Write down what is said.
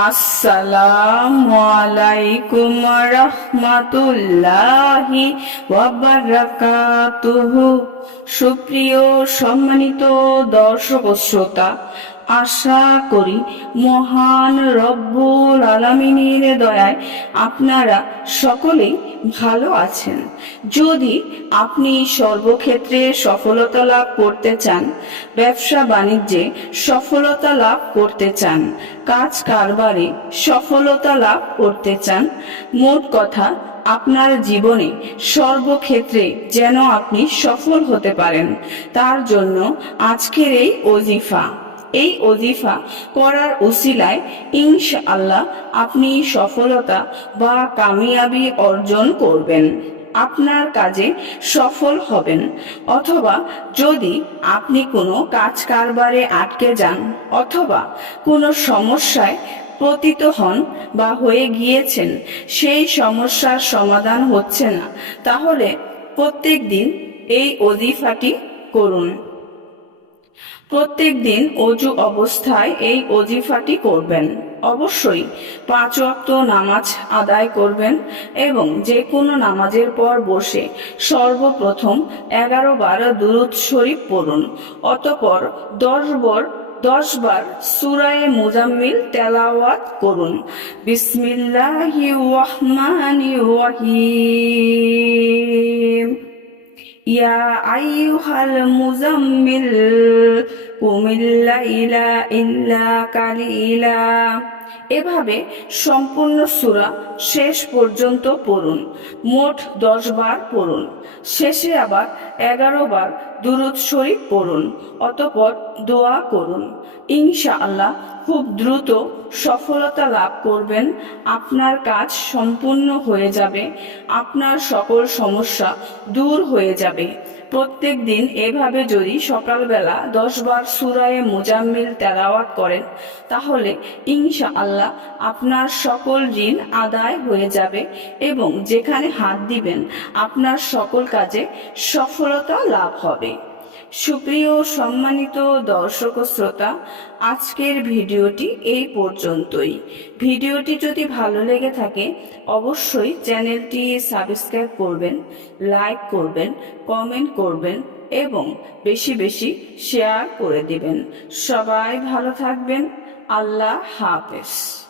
আসসালামু রহমাতুল্লাহি সুপ্রিয় সম্মানিত দর্শক শ্রোতা আশা করি মহান রব্বুল আলামিনের দয়ায় আপনারা সকলেই ভালো আছেন। যদি আপনি সর্বক্ষেত্রে সফলতা লাভ করতে চান, ব্যবসা বাণিজ্যে সফলতা লাভ করতে চান, কাজ কারবারে সফলতা লাভ করতে চান, মোট কথা আপনার জীবনে সর্বক্ষেত্রে যেন আপনি সফল হতে পারেন, তার জন্য আজকের এই অজিফা এই অজিফা করার উসিলায় ইনশাআল্লাহ আপনি সফলতা বা কামিয়াবি অর্জন করবেন। আপনার কাজে সফল হবেন। অথবা যদি আপনি কোনো কাজ কারবারে আটকে যান অথবা কোনো সমস্যায় পতিত হন বা হয়ে গিয়েছেন, সেই সমস্যার সমাধান হচ্ছে না। তাহলে প্রত্যেক দিন এই অজিফাটি করুন। প্রত্যেক দিন অজু অবস্থায় এই অজিফাটি করবেন। অবশ্যই পাঁচ ওয়াক্ত নামাজ আদায় করবেন এবং যে কোনো নামাজের পর বসে সর্বপ্রথম এগারো বার দুরুদ শরীফ পড়ুন, অতপর দশ বার দশ বার সুরায়ে মুজাম্মিল তেলাওয়াত করুন। বিসমিল্লাহি রহমানির রহিম। ইয়া أيها المزمل قم الليل إلا قليلا। এভাবে সম্পূর্ণ সুরা শেষ পর্যন্ত পড়ুন, মোট দশ বার পড়ুন। শেষে আবার এগারো বার দুরুদ শরীফ পড়ুন, অতপর দোয়া করুন। ইনশাআল্লাহ খুব দ্রুত সফলতা লাভ করবেন, আপনার কাজ সম্পূর্ণ হয়ে যাবে, আপনার সকল সমস্যা দূর হয়ে যাবে। প্রত্যেক দিন এভাবে যদি সকালবেলা দশ বার সুরায়ে মুজাম্মিল তেলাওয়াত করেন, তাহলে ইনশা আল্লাহ আপনার সকল ঋণ আদায় হয়ে যাবে এবং যেখানে হাত দিবেন, আপনার সকল কাজে সফলতা লাভ হবে। সুপ্রিয় সম্মানিত দর্শক শ্রোতা, আজকের ভিডিওটি এই পর্যন্তই। ভিডিওটি যদি ভালো লেগে থাকে, অবশ্যই চ্যানেলটি সাবস্ক্রাইব করবেন, লাইক করবেন, কমেন্ট করবেন এবং বেশি বেশি শেয়ার করে দিবেন। সবাই ভালো থাকবেন। আল্লাহ হাফেজ।